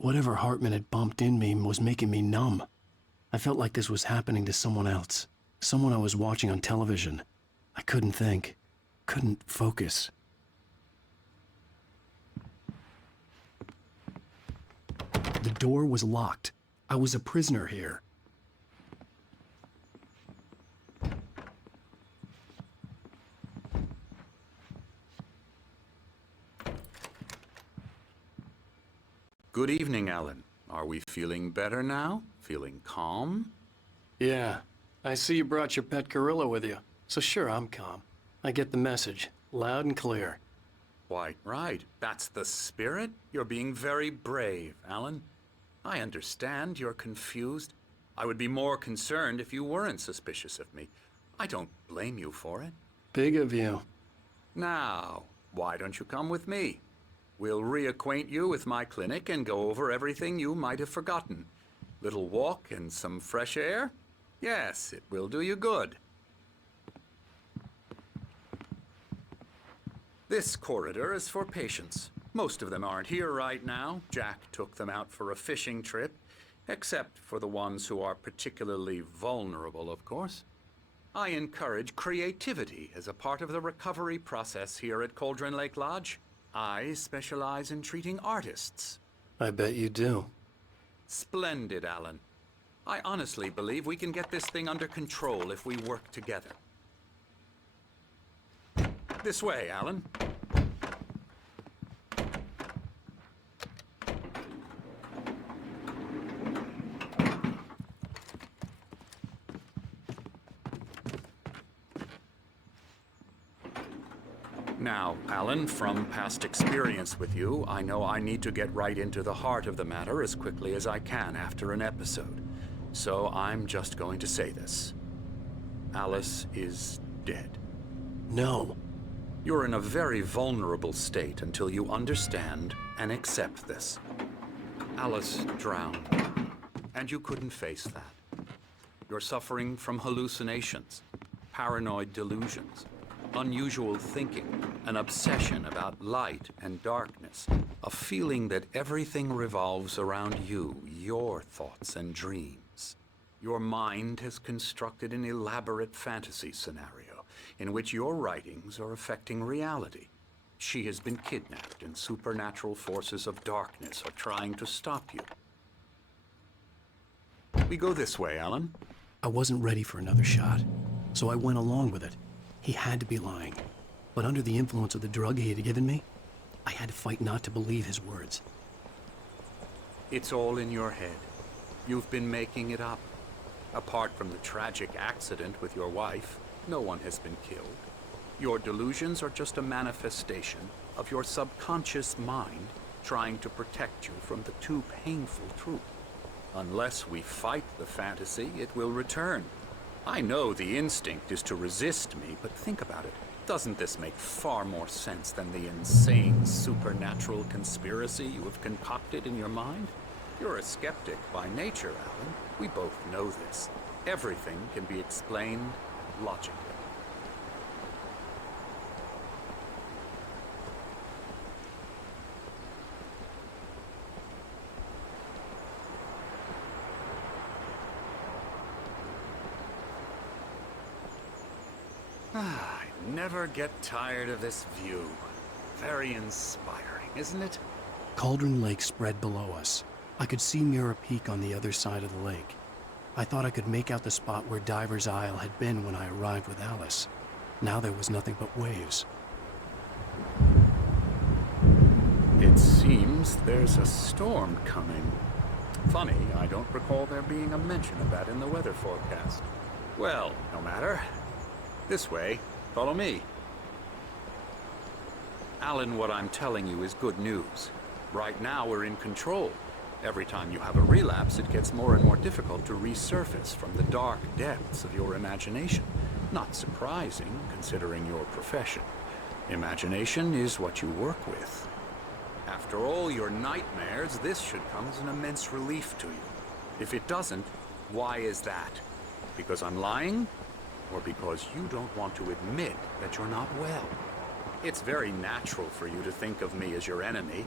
Whatever Hartman had bumped in me was making me numb. I felt like this was happening to someone else. Someone I was watching on television. I couldn't think. Couldn't focus. The door was locked. I was a prisoner here. Good evening, Alan. Are we feeling better now? Feeling calm? Yeah. I see you brought your pet gorilla with you. So sure, I'm calm. I get the message. Loud and clear. Quite right. That's the spirit. You're being very brave, Alan. I understand you're confused. I would be more concerned if you weren't suspicious of me. I don't blame you for it. Big of you. Now, why don't you come with me? We'll reacquaint you with my clinic and go over everything you might have forgotten. Little walk and some fresh air? Yes, it will do you good. This corridor is for patients. Most of them aren't here right now. Jack took them out for a fishing trip, except for the ones who are particularly vulnerable, of course. I encourage creativity as a part of the recovery process here at Cauldron Lake Lodge. I specialize in treating artists. I bet you do. Splendid, Alan. I honestly believe we can get this thing under control if we work together. This way, Alan. Now, Alan, from past experience with you, I know I need to get right into the heart of the matter as quickly as I can after an episode. So I'm just going to say this. Alice is dead. No. You're in a very vulnerable state until you understand and accept this. Alice drowned, and you couldn't face that. You're suffering from hallucinations, paranoid delusions, unusual thinking, an obsession about light and darkness, a feeling that everything revolves around you, your thoughts and dreams. Your mind has constructed an elaborate fantasy scenario in which your writings are affecting reality. She has been kidnapped and supernatural forces of darkness are trying to stop you. We go this way, Alan. I wasn't ready for another shot, so I went along with it. He had to be lying. But under the influence of the drug he had given me, I had to fight not to believe his words. It's all in your head. You've been making it up. Apart from the tragic accident with your wife, no one has been killed. Your delusions are just a manifestation of your subconscious mind trying to protect you from the too painful truth. Unless we fight the fantasy, it will return. I know the instinct is to resist me, but think about it. Doesn't this make far more sense than the insane supernatural conspiracy you have concocted in your mind? You're a skeptic by nature, Alan. We both know this. Everything can be explained logically. I never get tired of this view. Very inspiring, isn't it? Cauldron Lake spread below us. I could see Mirror Peak on the other side of the lake. I thought I could make out the spot where Diver's Isle had been when I arrived with Alice. Now there was nothing but waves. It seems there's a storm coming. Funny, I don't recall there being a mention of that in the weather forecast. Well, no matter. This way. Follow me. Alan, what I'm telling you is good news. Right now we're in control. Every time you have a relapse, it gets more and more difficult to resurface from the dark depths of your imagination. Not surprising, considering your profession. Imagination is what you work with. After all your nightmares, this should come as an immense relief to you. If it doesn't, why is that? Because I'm lying? Or because you don't want to admit that you're not well? It's very natural for you to think of me as your enemy.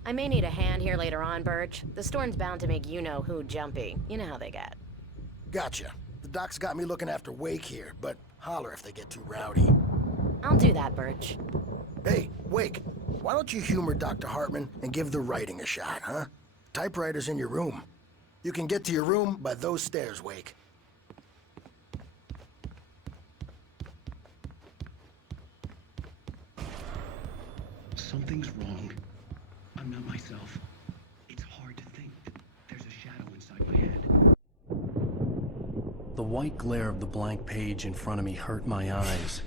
I may need a hand here later on, Birch. The storm's bound to make you-know-who jumpy. You know how they get. Gotcha. The doc's got me looking after Wake here, but holler if they get too rowdy. I'll do that, Birch. Hey, Wake, why don't you humor Dr. Hartman and give the writing a shot, huh? Typewriter's in your room. You can get to your room by those stairs, Wake. Something's wrong. I'm not myself. It's hard to think that there's a shadow inside my head. The white glare of the blank page in front of me hurt my eyes.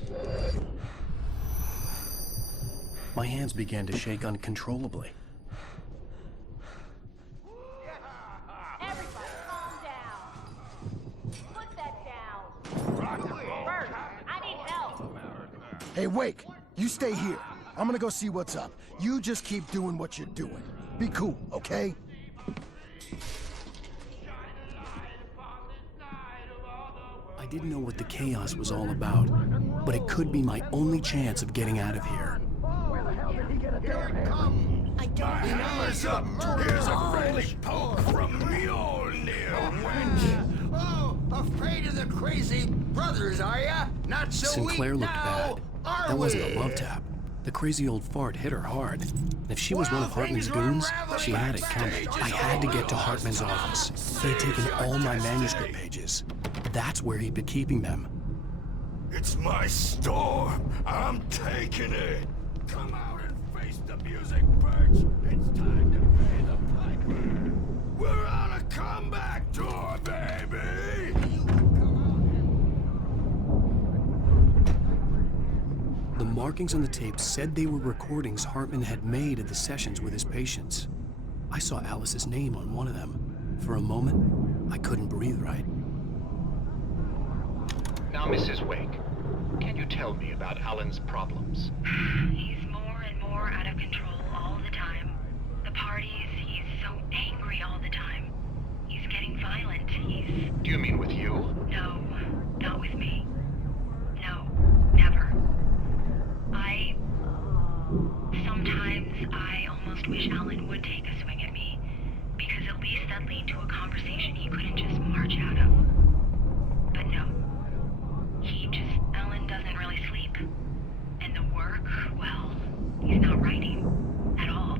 My hands began to shake uncontrollably. Everybody, calm down. Put that down. Bert, I need help. Hey, Wake, you stay here. I'm gonna go see what's up. You just keep doing what you're doing. Be cool, okay? I didn't know what the chaos was all about, but it could be my only chance of getting out of here. I don't Here's a friendly poke from Mjolnir, wench. Oh, afraid of the crazy brothers, are ya? Not so Sinclair weak looked now, bad. are That wasn't we? a love tap. The crazy old fart hit her hard. If she was one of Hartman's goons, she had it coming. I had to get to Hartman's office. He had taken all my manuscript pages. That's where he'd been keeping them. It's my store. I'm taking it. Come out and face the music, Birch. It's time to pay the piper. We're on a comeback tour, baby. The markings on the tape said they were recordings Hartman had made of the sessions with his patients. I saw Alice's name on one of them. For a moment, I couldn't breathe right. Now, Mrs. Wake, can you tell me about Alan's problems? He's more and more out of control all the time. The parties, he's so angry all the time. He's getting violent. Do you mean with you? No, not with me. No, never. Sometimes I almost wish Alan would take a swing at me, because at least that'd lead to a conversation he couldn't just march out of. But no. Alan doesn't really sleep. And the work, well, he's not writing at all.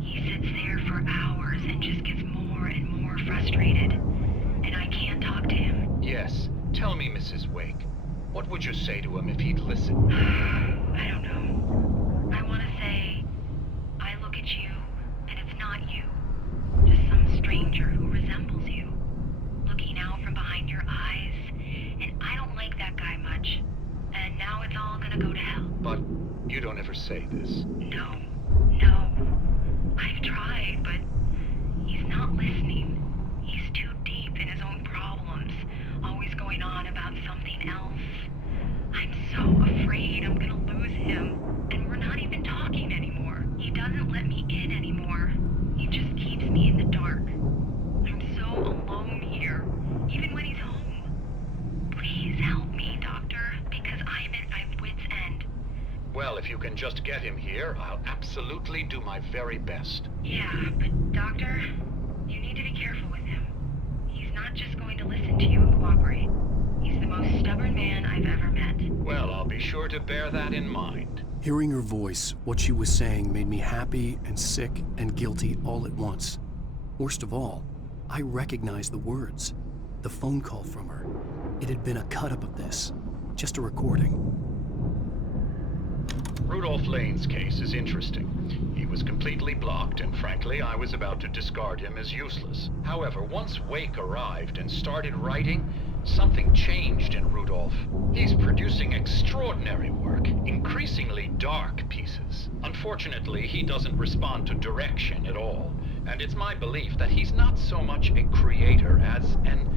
He sits there for hours and just gets more and more frustrated. And I can't talk to him. Yes. Tell me, Mrs. Wake, what would you say to him if he'd listen? I don't know. I want to say, I look at you, and it's not you. Just some stranger who resembles you. Looking out from behind your eyes, and I don't like that guy much. And now it's all gonna go to hell. But you don't ever say this. No. I've tried, but he's not listening. He's too deep in his own problems, always going on about something else. I'm so afraid I'm gonna lose him, and we're not even talking anymore. He doesn't let me in anymore. He just keeps me in the dark. I'm so alone here, even when he's home. Please help me, Doctor, because I'm at my wit's end. Well, if you can just get him here, I'll absolutely do my very best. Yeah, but Doctor, you need to be careful with him. He's not just going to listen to you and cooperate. He's the most stubborn man I've ever met. Well, I'll be sure to bear that in mind. Hearing her voice, what she was saying made me happy and sick and guilty all at once. Worst of all, I recognized the words. The phone call from her. It had been a cut-up of this. Just a recording. Rudolph Lane's case is interesting. He was completely blocked, and frankly, I was about to discard him as useless. However, once Wake arrived and started writing, something changed in Rudolph. He's producing extraordinary work, increasingly dark pieces. Unfortunately, he doesn't respond to direction at all, and it's my belief that he's not so much a creator as an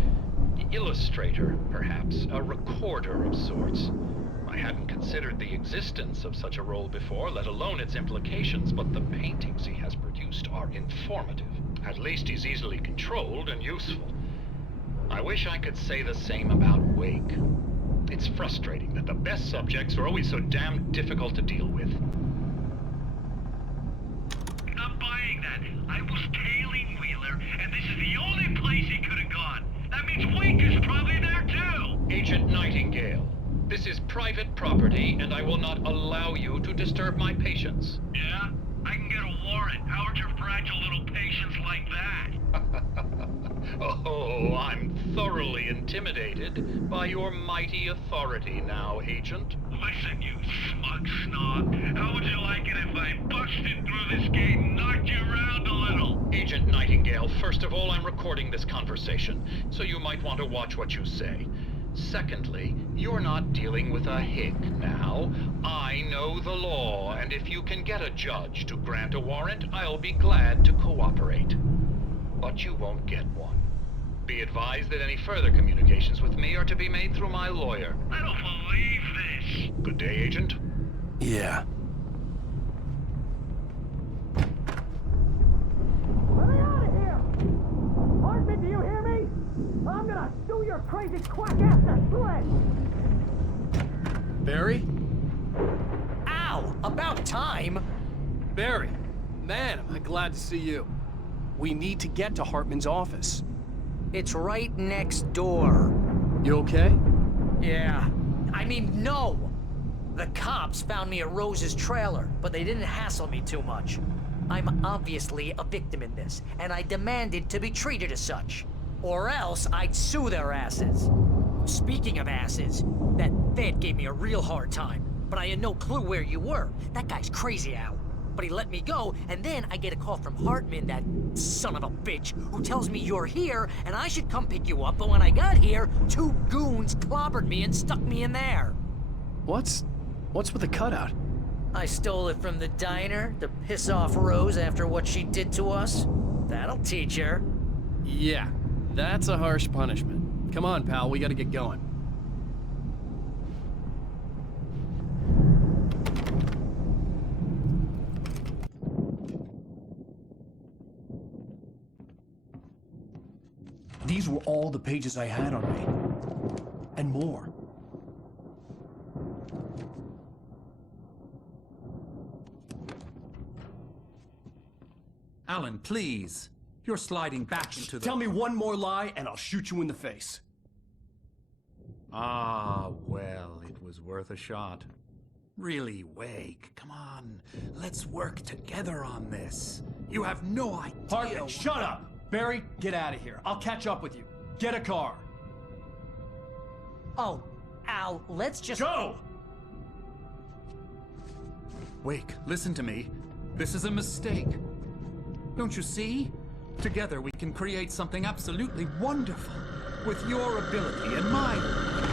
illustrator, perhaps, a recorder of sorts. I hadn't considered the existence of such a role before, let alone its implications, but the paintings he has produced are informative. At least he's easily controlled and useful. I wish I could say the same about Wake. It's frustrating that the best subjects are always so damn difficult to deal with. The This is private property, and I will not allow you to disturb my patients. Yeah? I can get a warrant. How would your fragile little patience like that? Oh, I'm thoroughly intimidated by your mighty authority now, Agent. Listen, you smug snob. How would you like it if I busted through this gate and knocked you around a little? Agent Nightingale, first of all, I'm recording this conversation, so you might want to watch what you say. Secondly, you're not dealing with a hick now. I know the law, and if you can get a judge to grant a warrant, I'll be glad to cooperate. But you won't get one. Be advised that any further communications with me are to be made through my lawyer. I don't believe this. Good day, Agent. Yeah. Let me out of here! Hartman, do you hear me? I'm gonna sue your crazy quack ass to slit! Barry? Ow! About time! Barry! Man, am I glad to see you. We need to get to Hartman's office. It's right next door. You okay? Yeah. I mean, no! The cops found me at Rose's trailer, but they didn't hassle me too much. I'm obviously a victim in this, and I demanded to be treated as such. Or else I'd sue their asses. Speaking of asses, that Fed gave me a real hard time, but I had no clue where you were. That guy's crazy, Al. But he let me go, and then I get a call from Hartman, that son of a bitch, who tells me you're here, and I should come pick you up, but when I got here, 2 goons clobbered me and stuck me in there. What's with the cutout? I stole it from the diner to piss off Rose after what she did to us. That'll teach her. Yeah, that's a harsh punishment. Come on, pal, we gotta get going. These were all the pages I had on me. And more. Alan, please. You're sliding back into the... Tell me one more lie and I'll shoot you in the face. Ah, well, it was worth a shot. Really, Wake, come on. Let's work together on this. You have no idea... Hartman, shut up! Barry, get out of here. I'll catch up with you. Get a car. Oh, Al, let's just... Go! Wake, listen to me. This is a mistake. Don't you see? Together we can create something absolutely wonderful. With your ability and mine.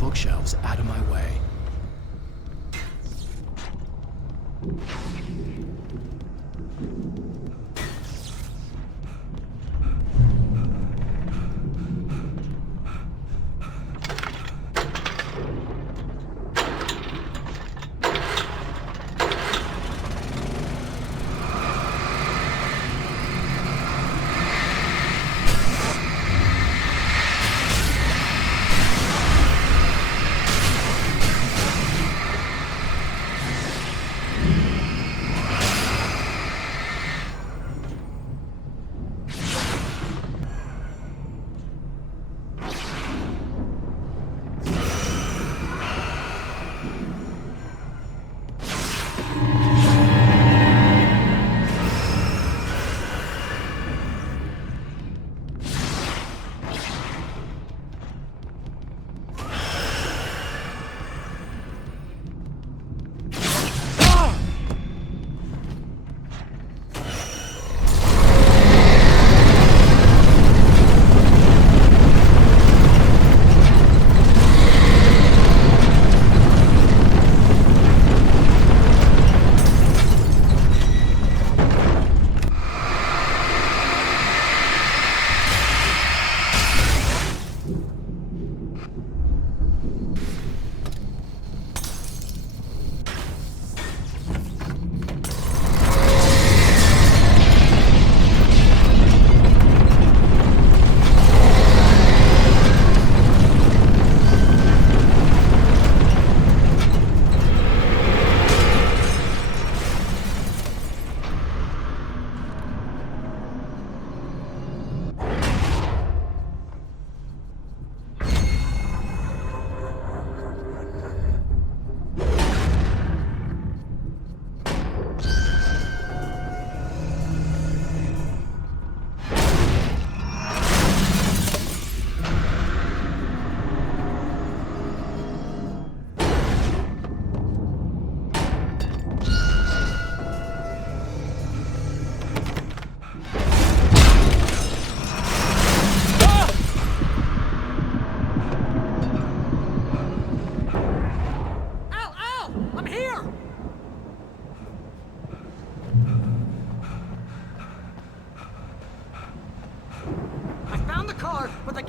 Bookshelves out of my way.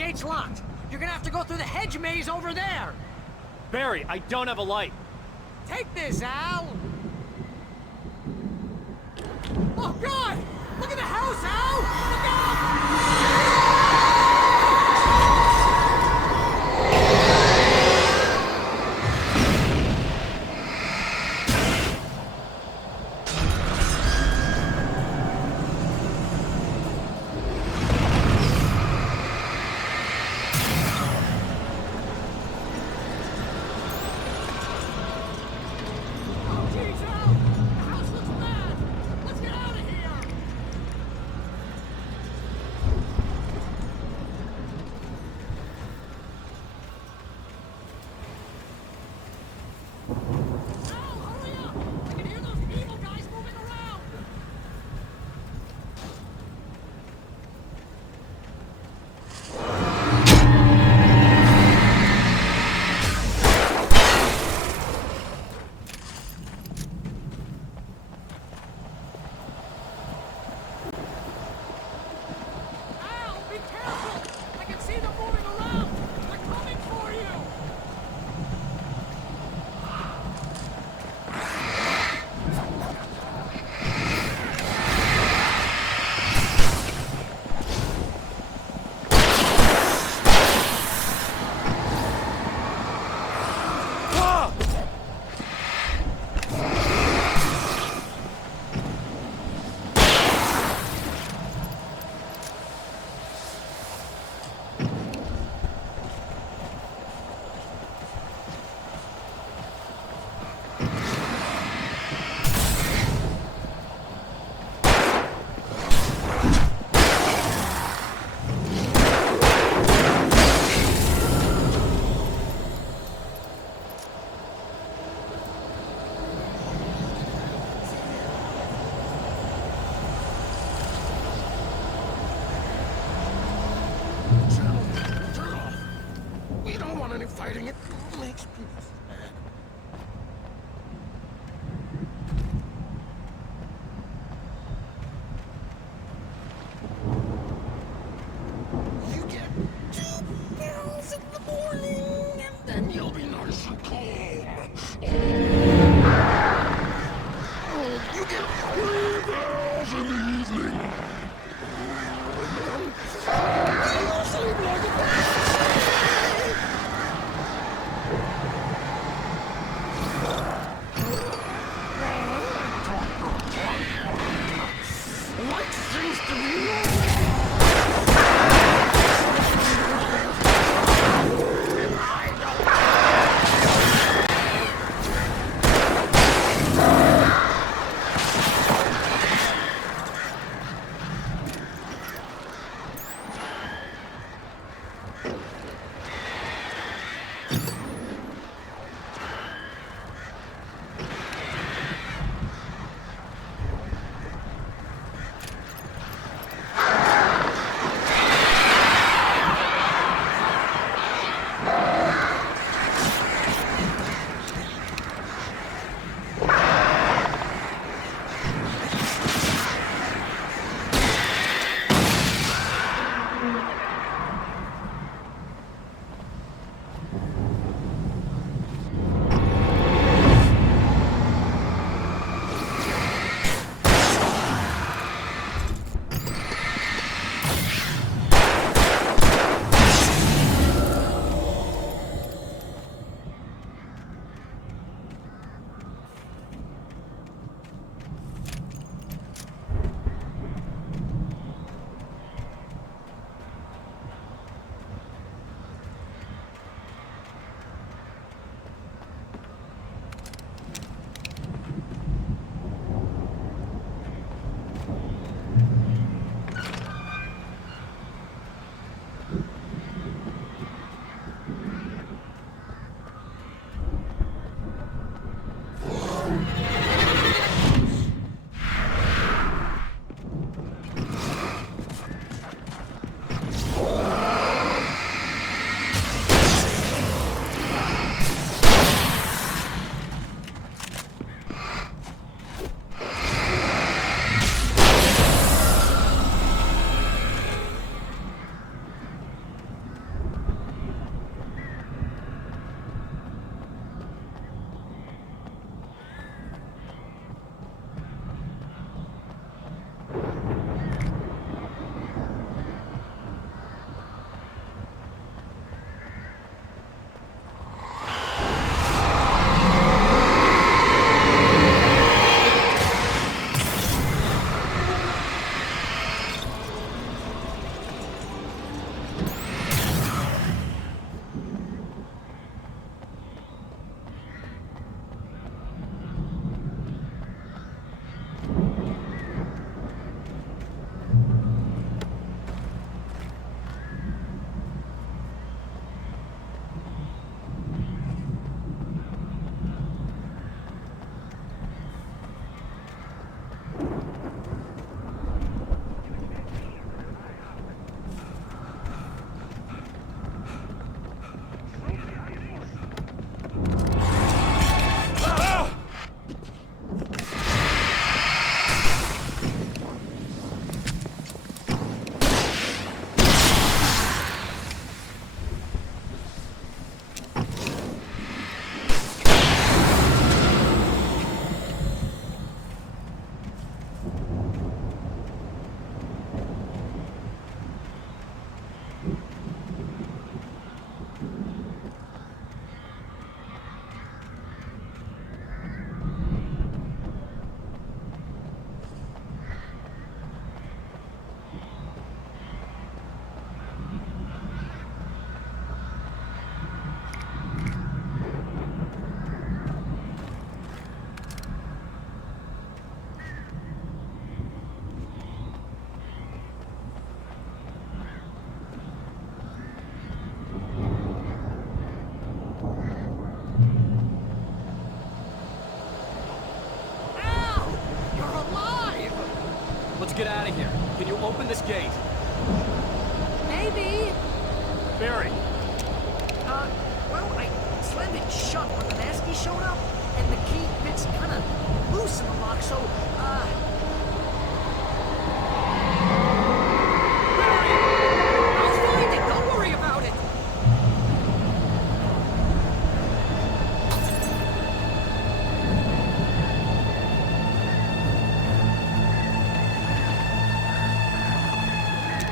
gate's locked. You're gonna have to go through the hedge maze over there. Barry, I don't have a light. Take this, Al. Oh, God! Look at the house, Al! Look out! Fighting it makes people mad. You get 2 pills in the morning, and then you'll be nice and calm. You get 3 pills in the evening. You sleep like a get out of here. Can you open this gate? Maybe. Barry. Well, I slammed it shut when the nasty showed up, and the key fits kind of loose in the lock, so, Barry! I'll find it! Don't worry about it!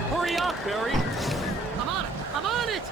Hurry up, Barry! I'm on it! I'm on it!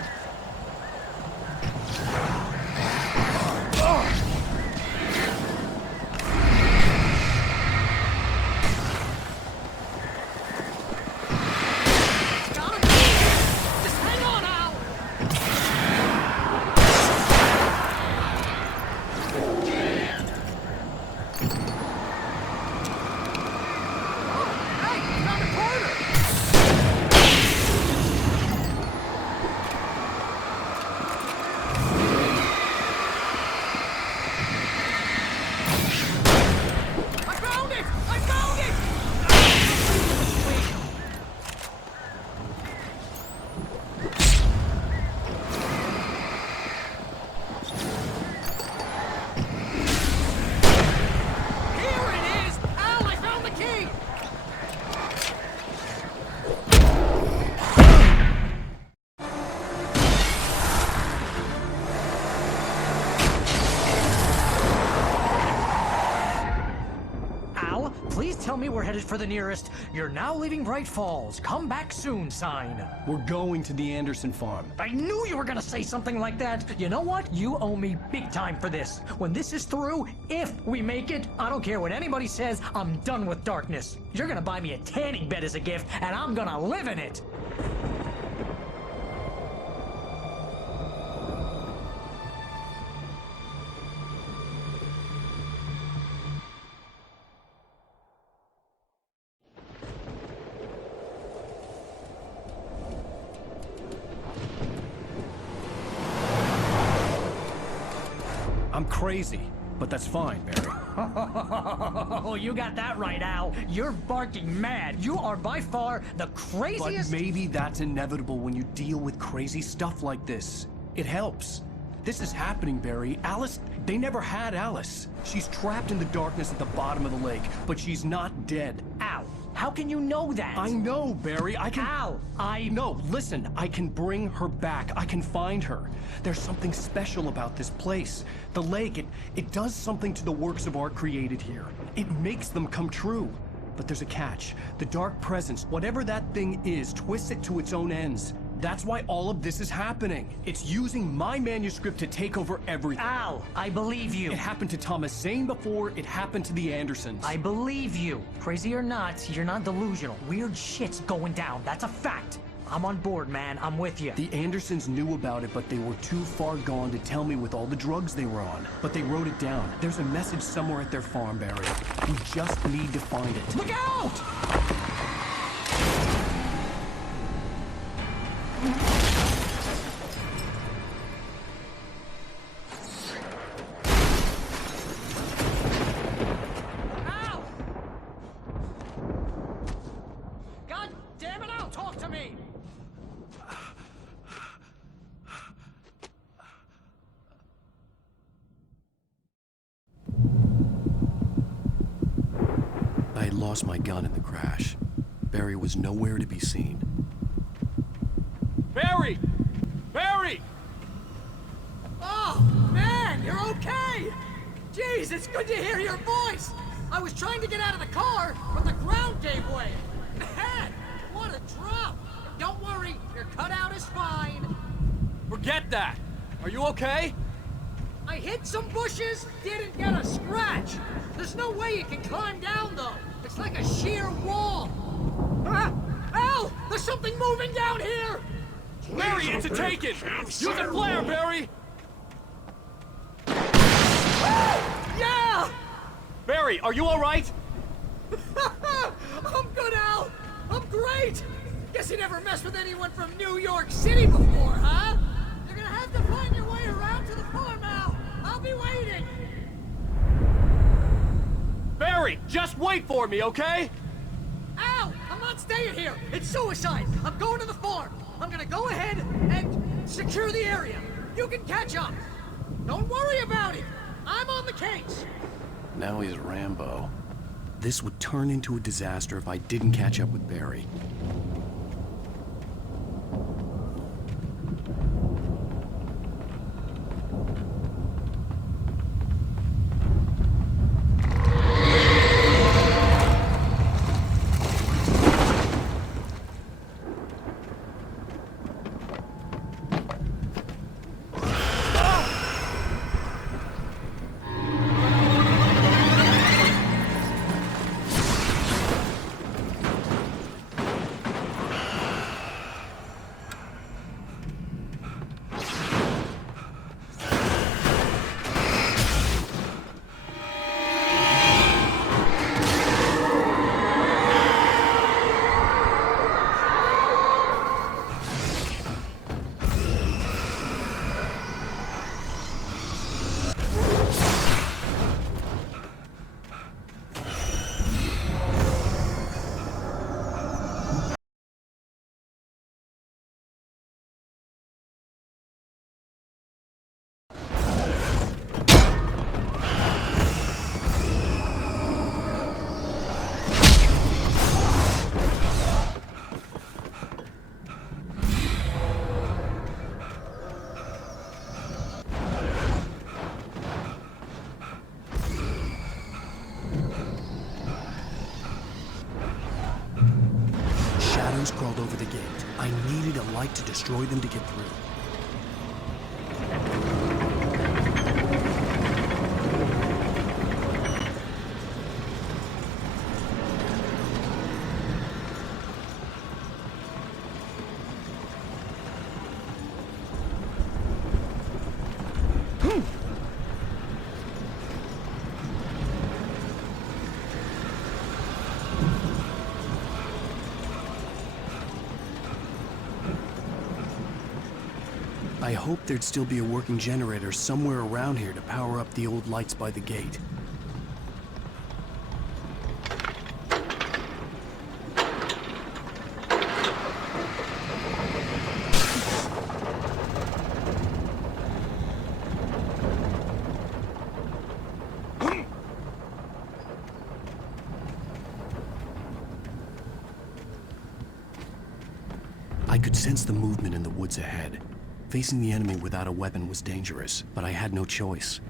Tell me we're headed for the nearest "You're now leaving Bright Falls. Come back soon" sign. We're going to the Anderson farm. I knew you were gonna say something like that. You know what? You owe me big time for this. When this is through, if we make it, I don't care what anybody says, I'm done with darkness. You're gonna buy me a tanning bed as a gift, and I'm gonna live in it. I'm crazy, but that's fine, Barry. Oh, you got that right, Al. You're barking mad. You are by far the craziest... But maybe that's inevitable when you deal with crazy stuff like this. It helps. This is happening, Barry. Alice, they never had Alice. She's trapped in the darkness at the bottom of the lake, but she's not dead. Al, how can you know that? I know, Barry. I can... Al, No, listen. I can bring her back. I can find her. There's something special about this place. The lake, it does something to the works of art created here. It makes them come true. But there's a catch. The dark presence, whatever that thing is, twists it to its own ends. That's why all of this is happening. It's using my manuscript to take over everything. Al, I believe you. It happened to Thomas Zane before, it happened to the Andersons. I believe you. Crazy or not, you're not delusional. Weird shit's going down. That's a fact. I'm on board, man. I'm with you. The Andersons knew about it, but they were too far gone to tell me with all the drugs they were on. But they wrote it down. There's a message somewhere at their farm, Barry. We just need to find it. Look out! I had lost my gun in the crash. Barry was nowhere to be seen. Barry! Barry! Oh, man, you're okay! Jeez, it's good to hear your voice! I was trying to get out of the car, but the ground gave way. Man, what a drop! Don't worry, your cutout is fine. Forget that! Are you okay? I hit some bushes, didn't get a scratch. There's no way you can climb down, though. It's like a sheer wall. Ah! Al! There's something moving down here! Barry, it's a taken! Use a flare, Barry! Yeah! Barry, are you alright? I'm good, Al! I'm great! Guess you never messed with anyone from New York City before, huh? You're gonna have to find your way around to the farm, Al! I'll be waiting! Barry, just wait for me, okay? Al! it here! It's suicide! I'm going to the farm! I'm gonna go ahead and secure the area. You can catch up. Don't worry about it. I'm on the case. Now he's Rambo. This would turn into a disaster if I didn't catch up with Barry. Crawled over the gate. I needed a light to destroy them to get through. I hoped there'd still be a working generator somewhere around here to power up the old lights by the gate. I could sense the movement in the woods ahead. Facing the enemy without a weapon was dangerous, but I had no choice.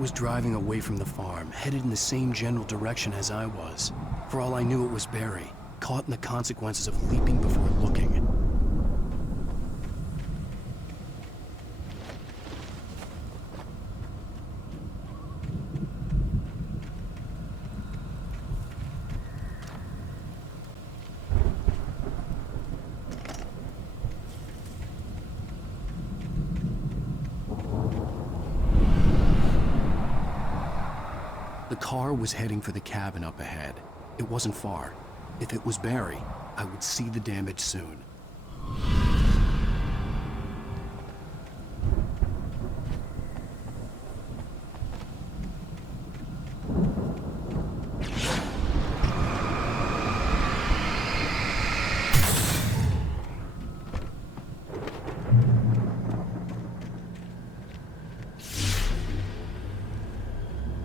Was driving away from the farm, headed in the same general direction as I was. For all I knew, it was Barry, caught in the consequences of leaping before looking. The car was heading for the cabin up ahead. It wasn't far. If it was Barry, I would see the damage soon.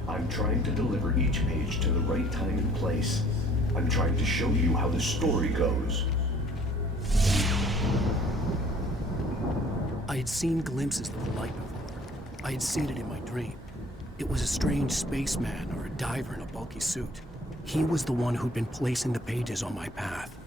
I'm trying to deliver each page to the right time and place. I'm trying to show you how the story goes. I had seen glimpses of the light before. I had seen it in my dream. It was a strange spaceman or a diver in a bulky suit. He was the one who'd been placing the pages on my path.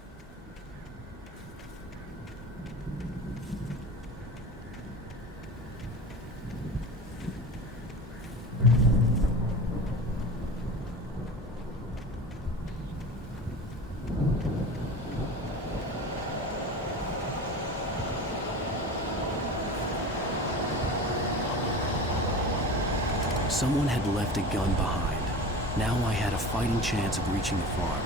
Someone had left a gun behind. Now I had a fighting chance of reaching the farm.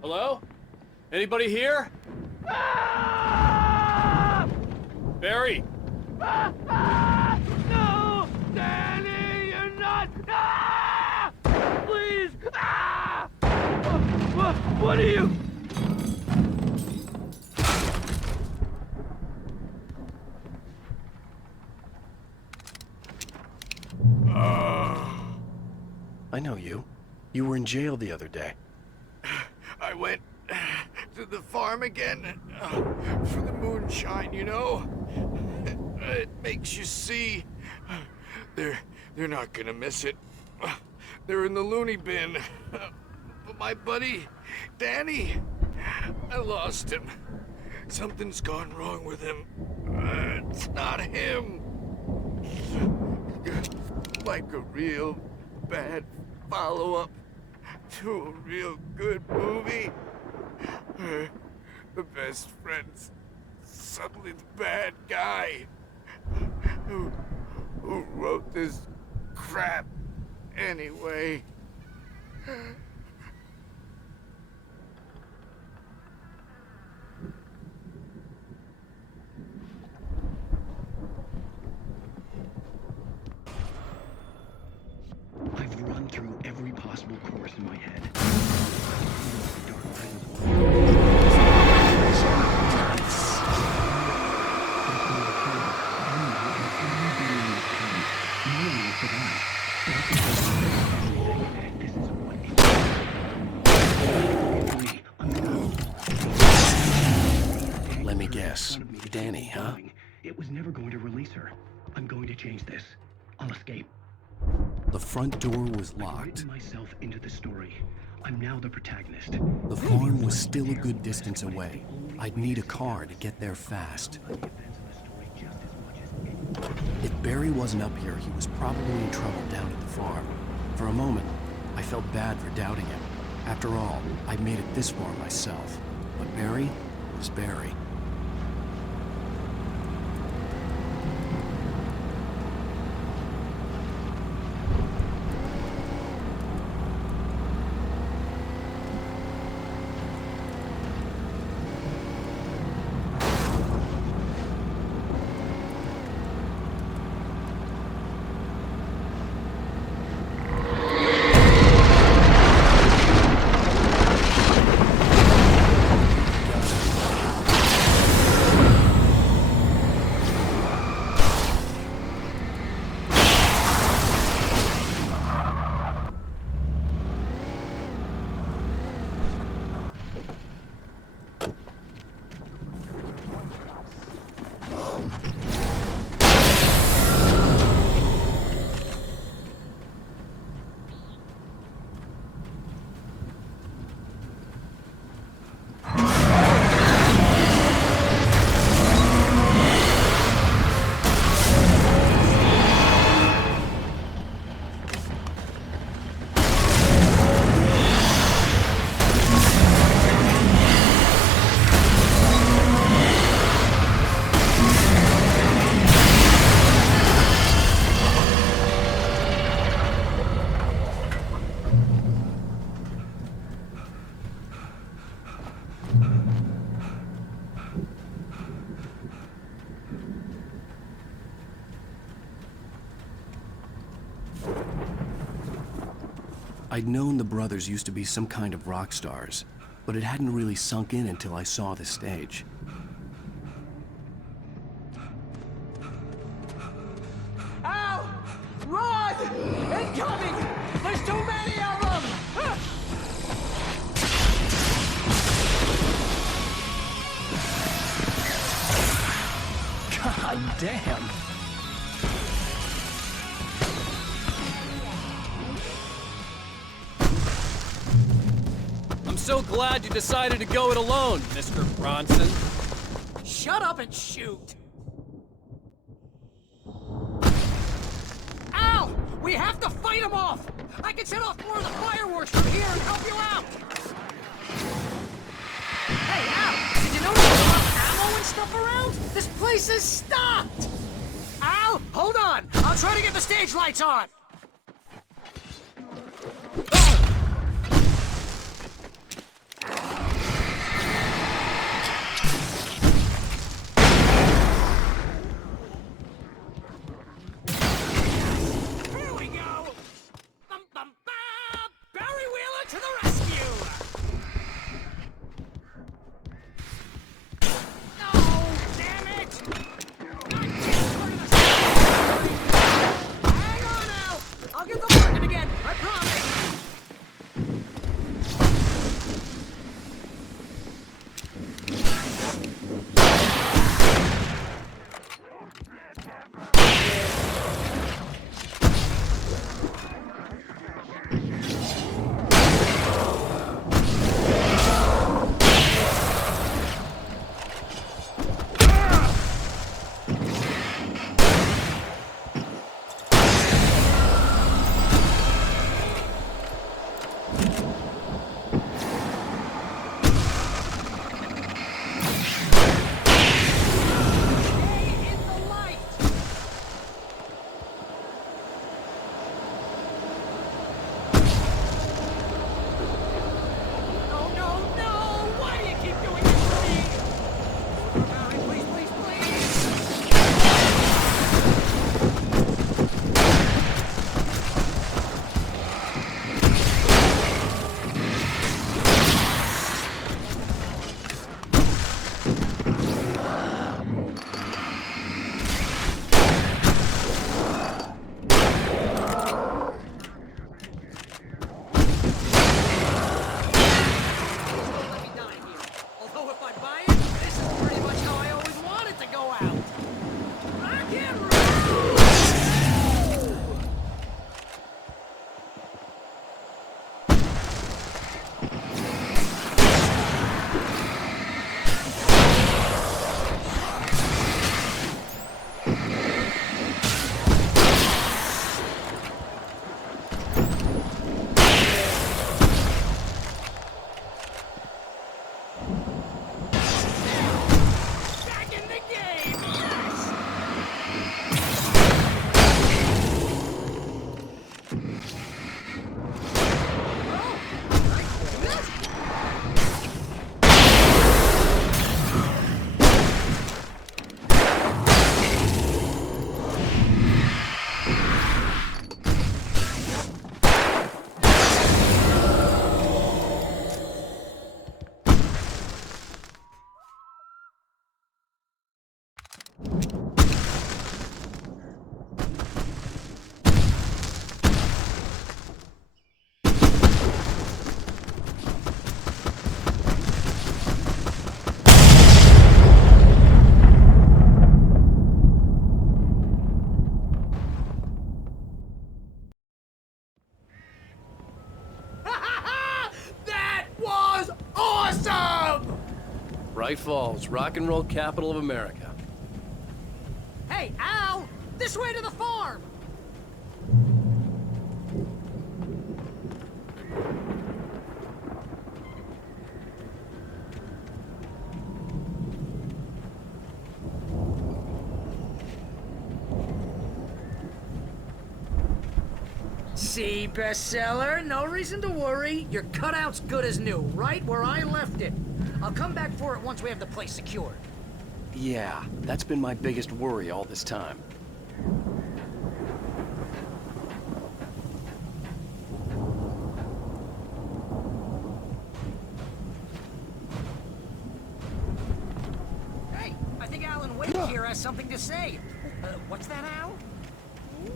Hello? Anybody here? Ah! Barry! No! Danny, you're not! Ah! Please! Ah! What are you? I know you. You were in jail the other day. I went to the farm again for the moonshine, you know? It makes you see. They're not gonna miss it. They're in the loony bin. But my buddy, Danny, I lost him. Something's gone wrong with him. It's not him. Like a real bad follow-up to a real good movie. The best friend's suddenly the bad guy. Who wrote this crap anyway? I've run through every possible course in my head. Let me guess. Danny, huh? It was never going to release her. I'm going to change this. I'll escape. The front door was I've locked. written myself into the story. I'm now the protagonist. The farm was still a good distance away. I'd need a car to get there fast. If Barry wasn't up here, he was probably in trouble down at the farm. For a moment, I felt bad for doubting him. After all, I'd made it this far myself. But Barry was Barry. I'd known the brothers used to be some kind of rock stars, but it hadn't really sunk in until I saw the stage. Al! Run! Incoming! There's too many of them! God damn! I'm so glad you decided to go it alone, Mr. Bronson. Shut up and shoot! Al! We have to fight them off! I can set off more of the fireworks from here and help you out! Hey, Al! Did you notice there's a lot of ammo and stuff around? This place is stocked! Al! Hold on! I'll try to get the stage lights on! Bright Falls, rock and roll capital of America. Hey, Al! This way to the farm! See, bestseller, no reason to worry. Your cutout's good as new, right where I left it. I'll come back for it once we have the place secured. Yeah, that's been my biggest worry all this time. here has something to say. What's that, Al? Oh,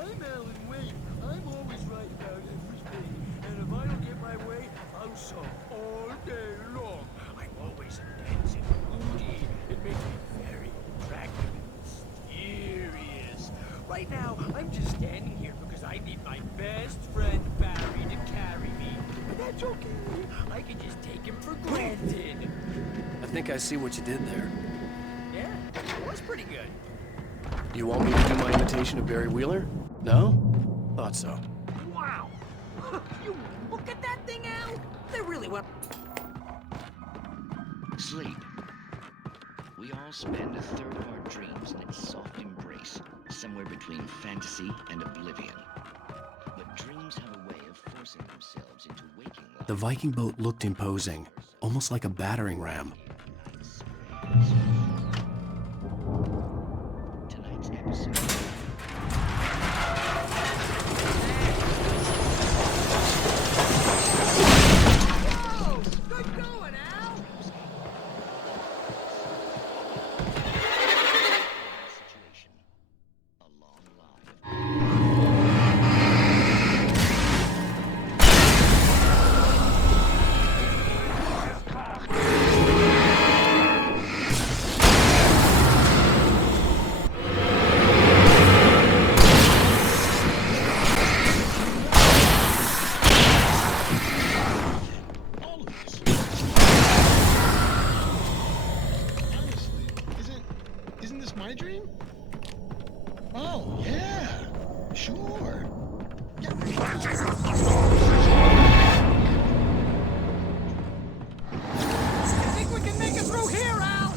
I'm Alan Wayne. I'm always right about everything. And if I don't get my way, I'll solve all day long. I'm always intense and moody. It makes me very attractive and mysterious. Right now, I'm just standing here because I need my best friend Barry to carry me. But that's okay. I can just take him for granted. I think I see what you did there. Yeah, it was pretty good. You want me to do my imitation of Barry Wheeler? No? Thought so. Wow! You look at that thing, Al! They really went... Sleep. We all spend a third of our dreams in its soft embrace, somewhere between fantasy and oblivion. But dreams have a way of forcing themselves into waking life. The Viking boat looked imposing, almost like a battering ram. Tonight's episode. Whoa! Good going, Al! Situation. A long line of... All of this. Honestly, isn't this my dream? Oh, yeah. Sure. I think we can make it through here, Al!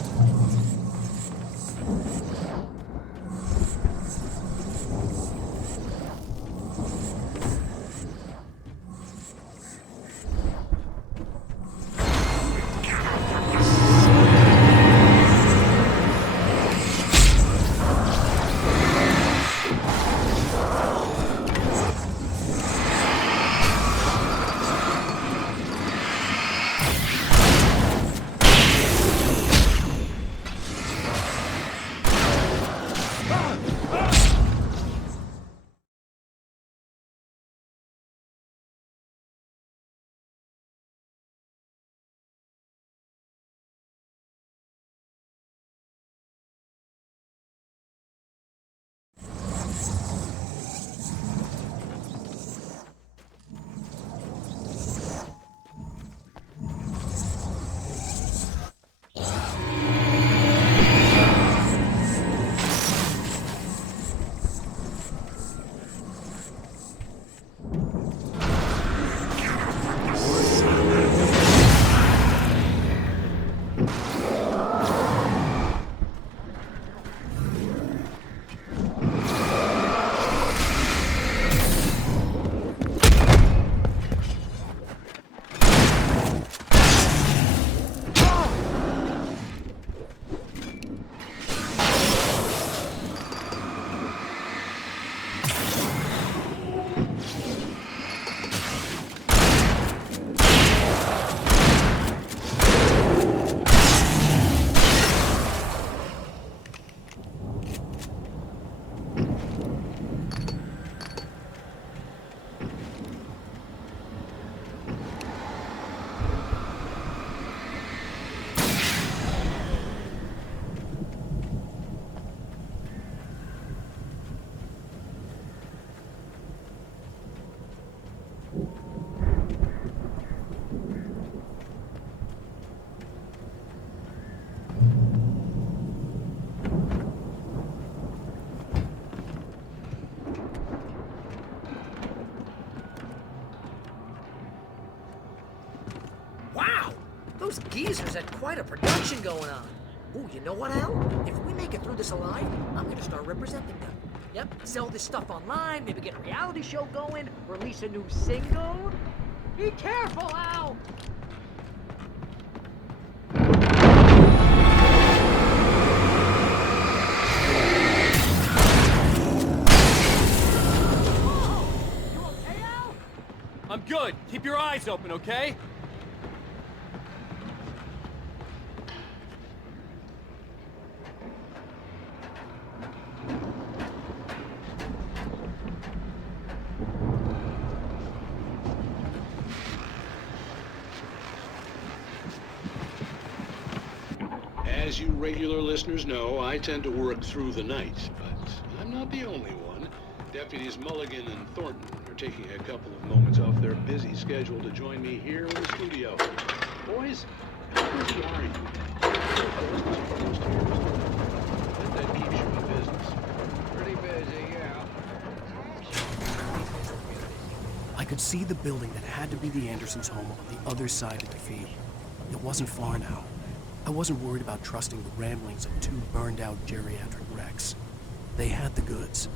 Wow! Those geezers had quite a production going on. Ooh, you know what, Al? If we make it through this alive, I'm gonna start representing them. Yep, sell this stuff online, maybe get a reality show going, release a new single. Be careful, Al! Whoa! You okay, Al? I'm good. Keep your eyes open, okay? As you regular listeners know, I tend to work through the night, but I'm not the only one. Deputies Mulligan and Thornton are taking a couple of moments off their busy schedule to join me here in the studio. Boys, how busy are you? That keeps you in business. Pretty busy, yeah. I could see the building that had to be the Andersons' home on the other side of the field. It wasn't far now. I wasn't worried about trusting the ramblings of two burned-out geriatric wrecks. They had the goods.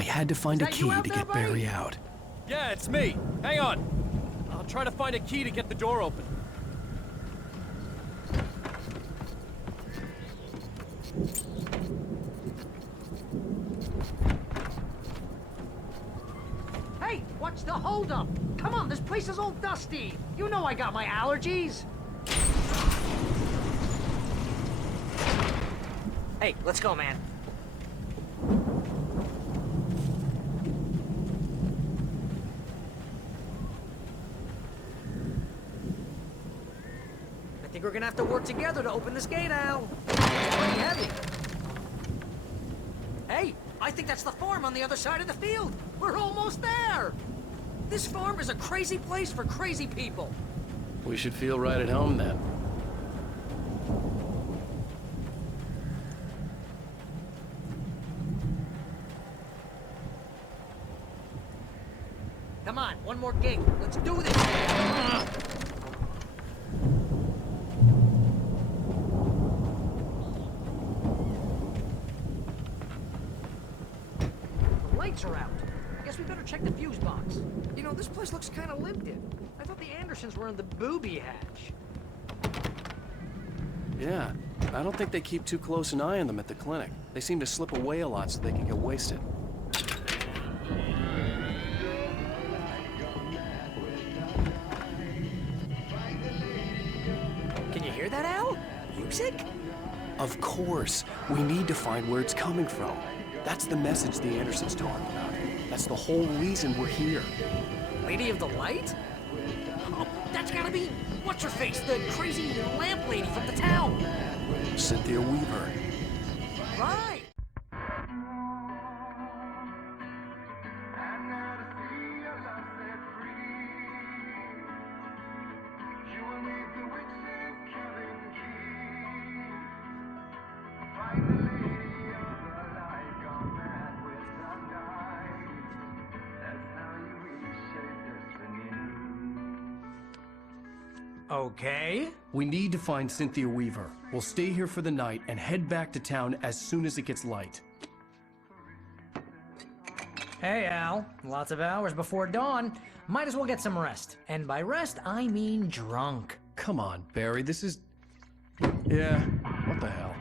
I had to find a key to get Barry out. Yeah, it's me. Hang on. I'll try to find a key to get the door open. Hey, what's the holdup? Come on, this place is all dusty. You know I got my allergies. Hey, let's go, man. I think we're gonna have to work together to open this gate, Al. It's pretty heavy. Hey, I think that's the farm on the other side of the field. We're almost there. This farm is a crazy place for crazy people. We should feel right at home then. Come on, one more gate. Let's do this. The lights are out. I guess we better check the fuse box. You know, this place looks kind of lived in. I thought the Andersons were in the booby hatch. Yeah, I don't think they keep too close an eye on them at the clinic. They seem to slip away a lot so they can get wasted. Can you hear that, Al? Music? Of course. We need to find where it's coming from. That's the message the Andersons talked about. That's the whole reason we're here. Lady of the Light? Oh, that's gotta be... What's-her-face? The crazy lamp lady from the town. Cynthia Weaver. Right. Okay. We need to find Cynthia Weaver. We'll stay here for the night and head back to town as soon as it gets light. Hey, Al. Lots of hours before dawn. Might as well get some rest. And by rest, I mean drunk. Come on, Barry, this is... Yeah, what the hell?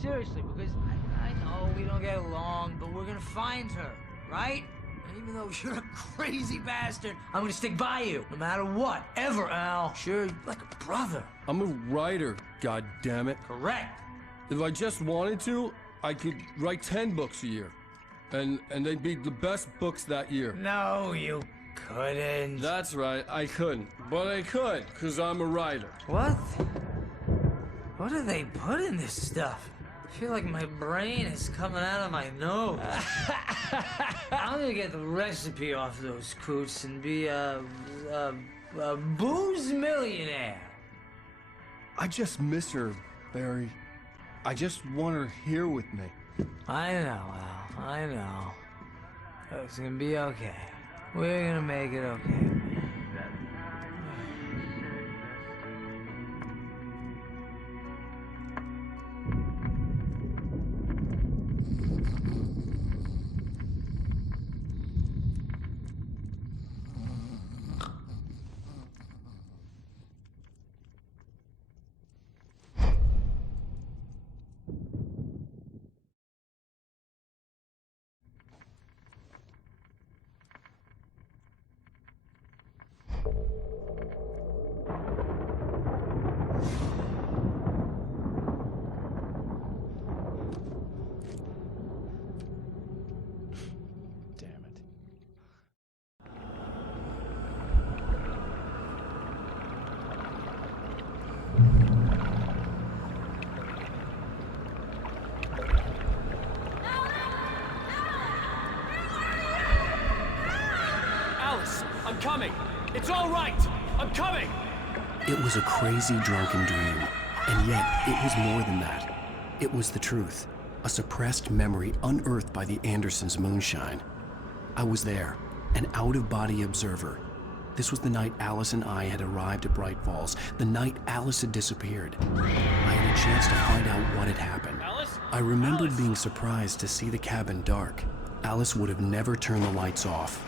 Seriously, because I know we don't get along, but we're gonna find her, right? And even though you're a crazy bastard, I'm gonna stick by you, no matter what, ever, Al. Sure, you're like a brother. I'm a writer, goddammit. Correct. If I just wanted to, I could write 10 books a year. And they'd be the best books that year. No, you couldn't. That's right, I couldn't. But I could, because I'm a writer. What? What do they put in this stuff? I feel like my brain is coming out of my nose. I'm gonna get the recipe off those coots and be a booze millionaire. I just miss her, Barry. I just want her here with me. I know, Al. I know. It's gonna be okay. We're gonna make it okay. I'm coming! It's all right! I'm coming! It was a crazy, drunken dream, and yet it was more than that. It was the truth, a suppressed memory unearthed by the Andersons' moonshine. I was there, an out-of-body observer. This was the night Alice and I had arrived at Bright Falls, the night Alice had disappeared. I had a chance to find out what had happened. Alice? I remembered being surprised to see the cabin dark. Alice would have never turned the lights off.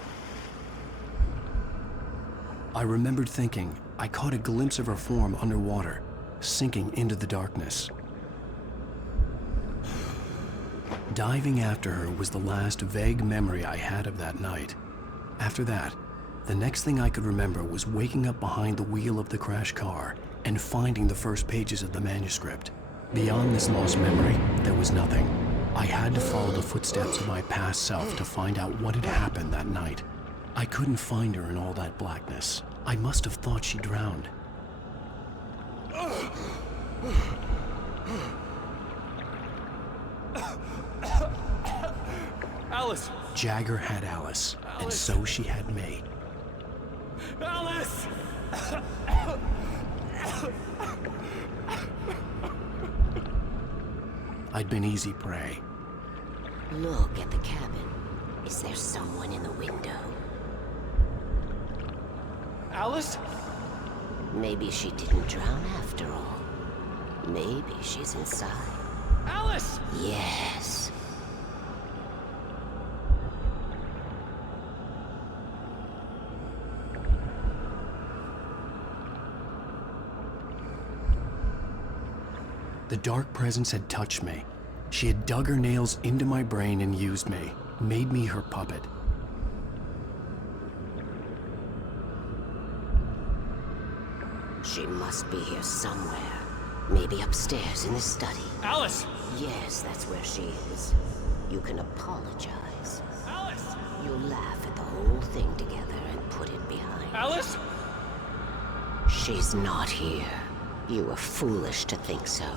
I remembered thinking I caught a glimpse of her form underwater, sinking into the darkness. Diving after her was the last vague memory I had of that night. After that, the next thing I could remember was waking up behind the wheel of the crashed car and finding the first pages of the manuscript. Beyond this lost memory, there was nothing. I had to follow the footsteps of my past self to find out what had happened that night. I couldn't find her in all that blackness. I must have thought she drowned. Alice! Jagger had Alice, and so she had me. Alice! I'd been easy prey. Look at the cabin. Is there someone in the window? Alice? Maybe she didn't drown after all. Maybe she's inside. Alice! Yes. The dark presence had touched me. She had dug her nails into my brain and used me, made me her puppet. She must be here somewhere. Maybe upstairs in the study. Alice! Yes, that's where she is. You can apologize. Alice! You laugh at the whole thing together and put it behind. Alice! She's not here. You were foolish to think so.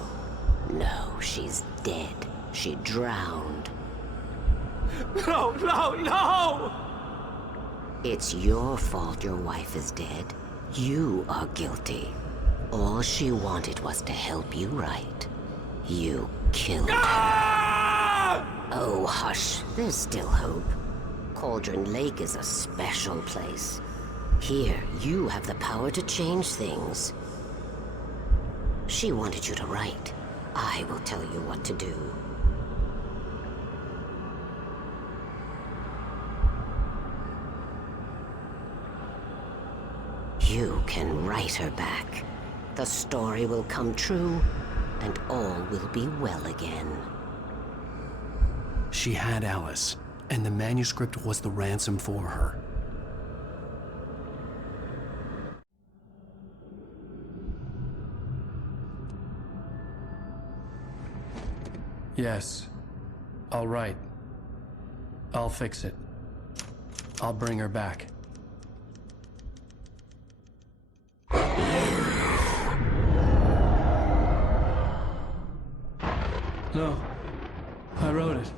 No, she's dead. She drowned. No, no, no! It's your fault your wife is dead. You are guilty. All she wanted was to help you right. You killed her. Oh, hush. There's still hope. Cauldron Lake is a special place. Here, you have the power to change things. She wanted you to write. I will tell you what to do. You can write her back. The story will come true, and all will be well again. She had Alice, and the manuscript was the ransom for her. Yes. All right. I'll fix it. I'll bring her back. No. I wrote it.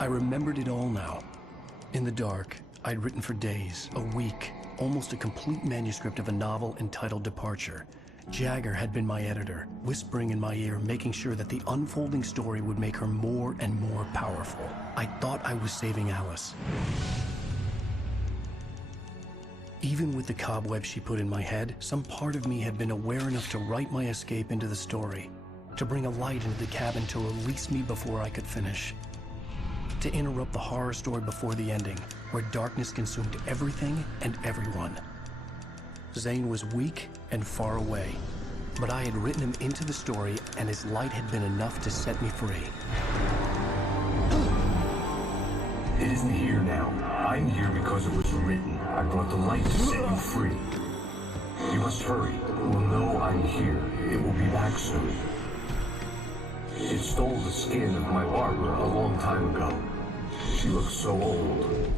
I remembered it all now. In the dark, I'd written for days, a week, almost a complete manuscript of a novel entitled Departure. Jagger had been my editor, whispering in my ear, making sure that the unfolding story would make her more and more powerful. I thought I was saving Alice. Even with the cobwebs she put in my head, some part of me had been aware enough to write my escape into the story, to bring a light into the cabin to release me before I could finish, to interrupt the horror story before the ending, where darkness consumed everything and everyone. Zane was weak and far away, but I had written him into the story, and his light had been enough to set me free. It isn't here now. I'm here because it was written. I brought the light to set you free. You must hurry. It will know I'm here. It will be back soon. It stole the skin of my Barbara a long time ago. She looks so old.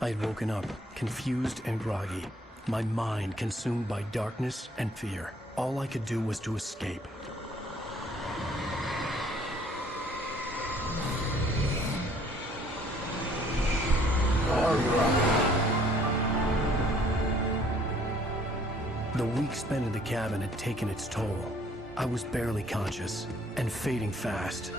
I had woken up, confused and groggy, my mind consumed by darkness and fear. All I could do was to escape. The week spent in the cabin had taken its toll. I was barely conscious, and fading fast.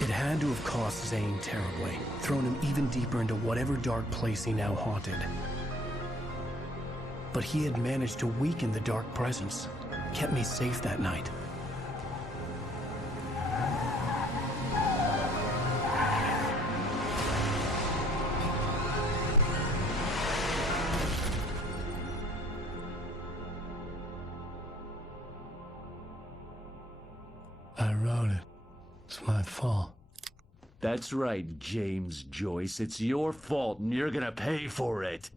It had to have cost Zane terribly, thrown him even deeper into whatever dark place he now haunted. But he had managed to weaken the dark presence, kept me safe that night. I wrote it. It's my fault. That's right, James Joyce. It's your fault, and you're gonna pay for it.